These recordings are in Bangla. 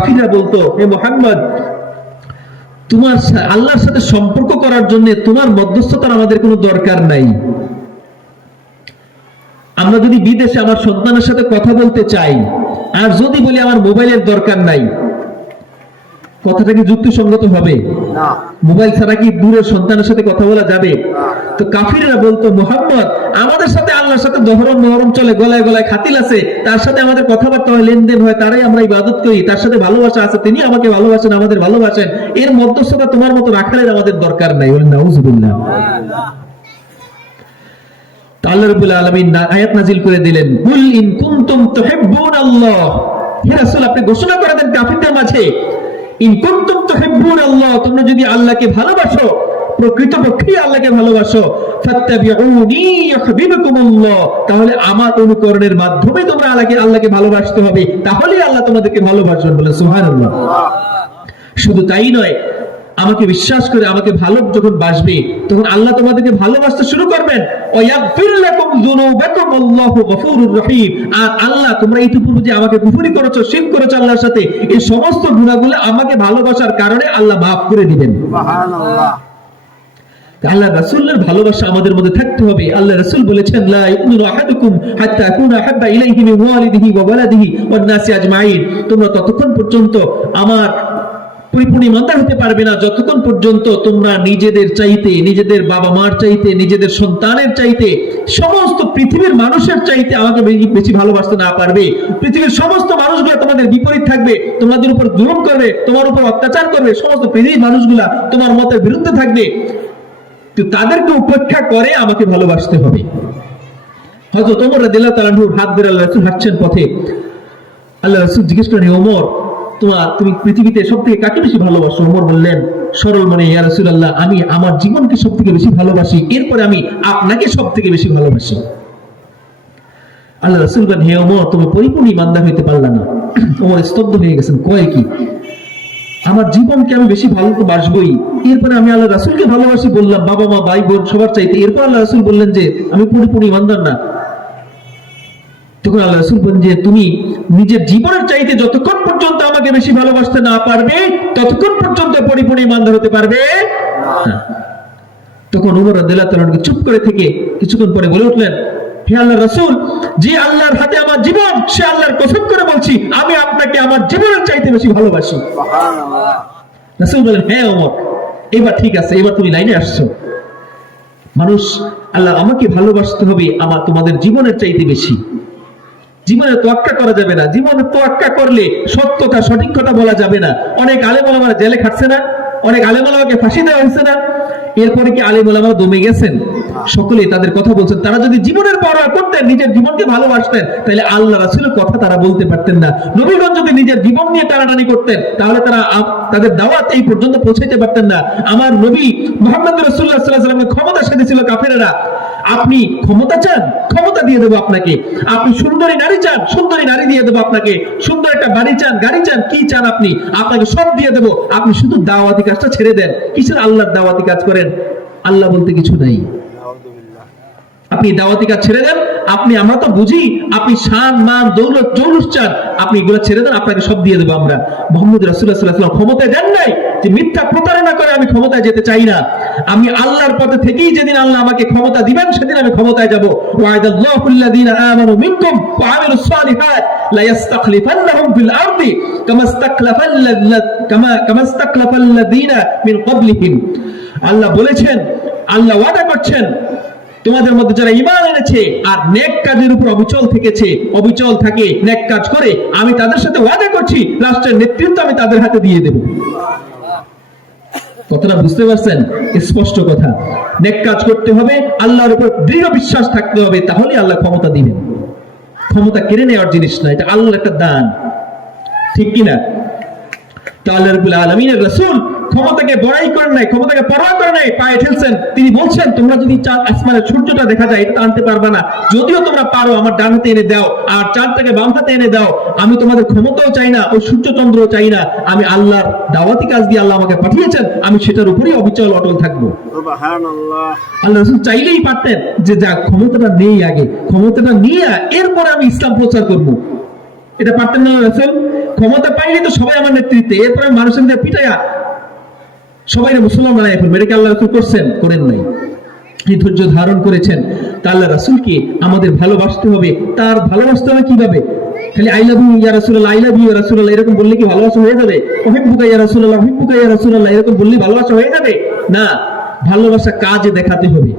কাফিরা বলতো, হে মোহাম্মদ, তোমার আল্লাহর সাথে সম্পর্ক করার জন্য তোমার মধ্যস্থতার আমাদের কোনো দরকার নাই। আমরা যদি বিদেশে আমার সন্তানের সাথে কথা বলতে চাই, আর যদি বলি আমার মোবাইলের দরকার নাই, কথাটা কি যুক্তিসঙ্গত হবে? মোবাইল ছাড়া কি দূরের সন্তানের সাথে কথা বলা যাবে? তো কাফিররা বলতো মোহাম্মদ আমাদের সাথে আল্লাহর সাথে দহরম মহরম চলে গলায় গলায় খাতিল আছে। তার সাথে আমাদের কথাবার্তা হয় লেনদেন হয় তারাই আমরা ইবাদত করি। তার সাথে ভালোবাসা আছে তিনি আমাকে ভালোবাসেন আমাদের ভালোবাসেন। এর মধ্যস্থতা তোমার মতো রাখারের আমাদের দরকার নাই। বলেন নাউজুবিল্লাহ। আল্লাহ রাব্বুল আলামিন আয়াত নাজিল করে দিলেন কুল ইন কুনতুম তুহিব্বুনাল্লাহ। হে রাসূল আপনি ঘোষণা করে দেন কাফিরদের মাঝে তোমরা যদি আল্লাহকে ভালোবাসো প্রকৃতপক্ষেই আল্লাহকে ভালোবাসো ফাত্তাবিউনি তাহলে আমার অনুকরণের মাধ্যমে তোমরা আল্লাহকে আল্লাহকে ভালোবাসতে হবে। তাহলে আল্লাহ তোমাদেরকে ভালোবাসবেন বলে সুবহানাল্লাহ। শুধু তাই নয় আমাকে বিশ্বাস করে আমাকে ভালো যখন বাসবে তখন আল্লাহ তোমাদেরকে ভালোবাসতে শুরু করবেন। আর আল্লাহ তোমরা ইতিপূর্বে যে আমাকে কুফরি করেছ শিরক করেছ আল্লাহর সাথে এই সমস্ত গুনাহগুলো আমাকে ভালোবাসার কারণে আল্লাহ মাফ করে দিবেন। আল্লাহ রাসূলের ভালোবাসা আমাদের মধ্যে থাকতে হবে। আল্লাহ রাসূল বলেছেন লা ইউমিনু আহাদুকুম হাত্তা আকুনা হাব্বা ইলাইহি মিন ওয়ালিদিহি ওয়া ওয়ালাদিহি ওয়ান নাসি আজমাইন। তোমরা ততক্ষণ পর্যন্ত আমার পরিপূর্ণ ইমানদার হতে পারবে না। যতক্ষণ পর্যন্ত তোমরা নিজেদের চাইতে, নিজেদের বাবা মার চাইতে, নিজেদের সন্তানের চাইতে, সমস্ত পৃথিবীর মানুষের চাইতে আমাকে বেশি- ভালোবাসতে না পারবে, পৃথিবীর সমস্ত মানুষগুলো তোমাদের বিপরীত থাকবে, তোমাদের উপর জুলুম করবে, তোমার উপর অত্যাচার করবে, সমস্ত পৃথিবীর মানুষগুলা তোমার মতের বিরুদ্ধে থাকবে, তো তাদেরকে উপেক্ষা করে আমাকে ভালোবাসতে হবে। হয়তো তোমরা রাদিয়াল্লাহু তাআলা আনহুর হাত ধরে হাঁটছেন পথে। আল্লাহ রাসূল জিজ্ঞেস করেন ওমর তোমার তুমি পৃথিবীতে সব থেকে কাকে বেশি ভালোবাসো? বললেন, সরল মনে, ইয়া আমি আমার জীবনকে সব থেকে বেশি ভালোবাসি, এরপরে আমি আপনাকে সব থেকে বেশি ভালোবাসি। আল্লাহ হে তুমি হইতে পারলা না। স্তব্ধ হয়ে গেছেন, কয় কি? আমার জীবনকে আমি বেশি ভালো তো বাসবই এরপরে আমি আল্লাহ রাসুলকে ভালোবাসি বললাম, বাবা মা ভাই বোন সবার চাইতে। এরপর আল্লাহ রাসুল বললেন যে, আমি পরিপূর্ণ ইমানদার না। তখন আল্লাহ রাসুল বলেন যে, তুমি নিজের জীবনের চাইতে যতক্ষণ পর্যন্ত আমাকে বেশি ভালোবাসতে না পারবে ততক্ষণ পর্যন্ত পরিপূর্ণ ইমানদার হতে পারবে তখন উমর রাদিয়াল্লাহু চুপ করে থেকে কিছুক্ষণ পরে বলে উঠলেন হে আল্লাহ রাসূল যে আল্লাহর হাতে আমার জীবন সে আল্লাহর কসম করে বলছি আমি আপনাকে আমার জীবনের চাইতে বেশি ভালোবাসি। সুবহানাল্লাহ। রাসূল বলেন হ্যাঁ ওমর এবার ঠিক আছে এবার তুমি লাইনে আসছো। মানুষ আল্লাহ আমাকে ভালোবাসতে হবে আমার তোমাদের জীবনের চাইতে বেশি। জীবনে তোয়াক্কা করা যাবে না। জীবনে তোয়াক্কা করলে সত্য কথা সঠিক কথা বলা যাবে না। অনেক আলেম ওলামারা জেলে খাটছে না, অনেক আলেম ওলামাকে ফাঁসি দেওয়া হয়েছে না। এরপরে কি আলেম ওলামারা দমে গেছেন? সকলে তাদের কথা বলছেন। তারা যদি জীবনের পরোয়া করতেন, নিজের জীবনকে ভালোবাসতেন, তাহলে আল্লাহ রাসূলের কথা তারা বলতে পারতেন না। নবীগঞ্জ যদি নিজের জীবন নিয়ে টানাটানি করতেন, তাহলে তারা তাদের দাওয়াত এই পর্যন্ত পৌঁছাইতে পারতেন না। আমার নবী মোহাম্মদ রাসূলুল্লাহ সাল্লাল্লাহু আলাইহি ওয়াসাল্লামের ক্ষমতা সেদিয়েছিল কাফেরেরা। আপনি ক্ষমতা চান, ক্ষমতা দিয়ে দেবো আপনাকে। আপনি সুন্দরী নারী চান, সুন্দরী নারী দিয়ে দেবো আপনাকে। সুন্দর একটা বাড়ি চান, গাড়ি চান, কি চান আপনি? আপনাকে সব দিয়ে দেবো। আপনি শুধু দাওয়াতি কাজটা ছেড়ে দেন। কিসের আল্লাহর দাওয়াতি কাজ করেন? আল্লাহ বলতে কিছু নাই। আপনি দাওয়াতি কাজ ছেড়ে দেন, আপনি আমরা তো বুঝি, আপনি শান, মান, দৌলত, জৌলুস চান। আপনি এগুলো ছেড়ে দেন, আপনাকে সব দিয়ে দেবো আমরা। মোহাম্মদ আলাইহি ওয়াসাল্লাম ক্ষমতায় দেন নাই যে মিথ্যা প্রতারণা করে আমি ক্ষমতায় যেতে চাই না। আমি আল্লাহর পথে থেকেই যেদিন আল্লাহ আমাকে ক্ষমতা দিবেন, সেদিন আমি ক্ষমতায় যাব। আল্লাহ বলেছেন, আল্লাহ ওয়াদা করছেন, তোমাদের মধ্যে যারা ইমান এনেছে আর নেক কাজের উপর অবিচল থেকেছে, অবিচল থাকে, নেক কাজ করে, আমি তাদের সাথে ওয়াদা করছি, রাষ্ট্রের নেতৃত্ব আমি তাদের হাতে দিয়ে দেব। কথাটা বুঝতে পারছেন? স্পষ্ট কথা। নেক কাজ করতে হবে, আল্লাহর উপর দৃঢ় বিশ্বাস থাকতে হবে তাহলে আল্লাহ ক্ষমতা দিবেন। ক্ষমতা কেড়ে নেওয়ার জিনিস না, এটা আল্লাহর একটা দান। ঠিক কিনা? তা আল্লাহ রাব্বুল আলমিনের রাসূল ক্ষমতাকে বড়াই করেন নাই ক্ষমতাকে পরোয়া করেন নাই পায়ে ঠেলছেন। তিনি বলছেন তোমরা যদি চাঁদ আসমানের সূর্যটা দেখা যায় এটা আনতে পারবে না। যদিও তোমরা পারো আমার ডান হাতে এনে দাও আর চাঁদটাকে বাম হাতে এনে দাও। আমি তোমাদের ক্ষমতাও চাই না ওই সূর্য চন্দ্রও চাই না। আমি আল্লাহর দাওয়াতি কাজ দিয়ে আল্লাহ আমাকে পাঠিয়েছেন আমি সেটার উপরেই অবিচল অটল থাকব। আল্লাহ রসুল চাইলেই পারতেন যে যা ক্ষমতাটা নেই আগে ক্ষমতাটা নিয়ে এরপরে আমি ইসলাম প্রচার করব। এটা পারতেন না রাসূল? ক্ষমতা পাইলে তো সবাই আমার নেতৃত্বে এরপরে মানুষের মধ্যে পিটাইয়া সবাই মুসলমান বানাই ফেলবে। এটা কি আল্লাহ রাসূল করছেন? করেন নাই। এই ধৈর্য ধারণ করেছেন? তা আল্লাহ রাসূলকে আমাদের ভালোবাসতে হবে? তার ভালোবাসতে হবে কীভাবে? খালি আই লাভ ইউ ইয়া রাসূলুল্লাহ আই লাভ ইউ রাসূলুল্লাহ এরকম বললে কি ভালোবাসা হয়ে যাবে? ওহিব্বুকা ইয়া রাসূলুল্লাহ ওহিব্বুকা ইয়া রাসূলুল্লাহ এরকম বললে ভালোবাসা হয়ে যাবে? না, ভালোবাসা কাজে দেখাতে হবে।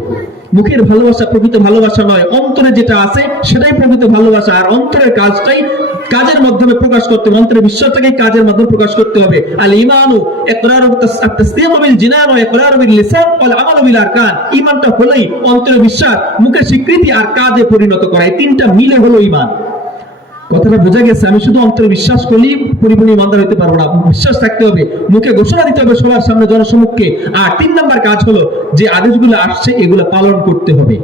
মুখের ভালোবাসা প্রকৃত ভালোবাসা নয়, অন্তরে যেটা আছে সেটাই প্রকৃত ভালোবাসা, আর অন্তরের কাজটাই কাজের মাধ্যমে প্রকাশ করতে হবে। অন্তরের বিশ্বাসটাকে কাজের মাধ্যমে প্রকাশ করতে হবে। আল ইমানু ইকরারু তাসদিকু বিল জিনান ওয়া ইকরারু বিল লিসান ওয়াল আমালু বিল আরকান। ঈমানটা হলোই অন্তরের বিশ্বাস, মুখের স্বীকৃতি আর কাজে পরিণত করা। এই তিনটা মিলে হলো ঈমান। কথাটা বোঝা গেছে, আমি শুধু অন্তরে বিশ্বাস করলেই পরিপূর্ণ ইমানদার হতে পারব না। বিশ্বাস থাকতে হবে, মুখে ঘোষণা দিতে হবে সবার সামনে জনসমুখকে আর তিন নাম্বার কাজ হলো, যে আদেশগুলো আসছে, এগুলো পালন করতে হবে।